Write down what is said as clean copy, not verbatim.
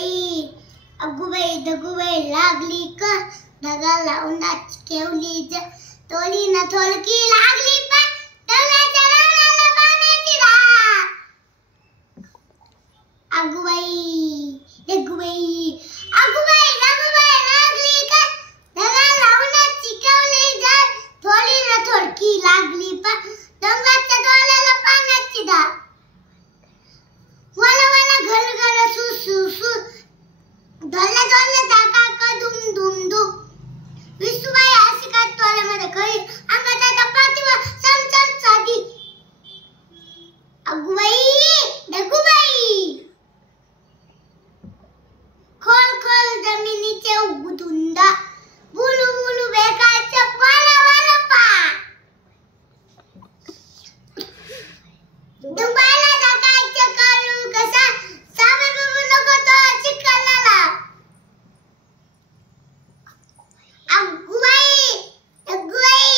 अगुबाई दगुबाई लागली का ढगाला उन्हाची केवली तोली न थोलकी लागली पण तवल्याच्या रानाला पाण्याची धार. अगुबाई दगुबाई दगुबाई लागली का ढगाला उन्हाची केवली तोली न थोलकी लागली पण तवल्याच्या डोळ्याला पाण्याची धार. वाला वाला घर घर सु सु सु धोल्ला धोल्ला धाका का दुम दुम दुम. विसुबाई अशी का तोल्यामध्ये खरी अंगाच्या पाठीवर चमचम साधी. अगुबाई दगुबाई खोल खोल जमिनीचे उगुदुंदा बुलू बुलू बेकाच्या वाला वाला पा. दुंबाला धाकाच्या कालू कसा सावे बाबू नको तो चिकलाला. अगुबाई दगुबाई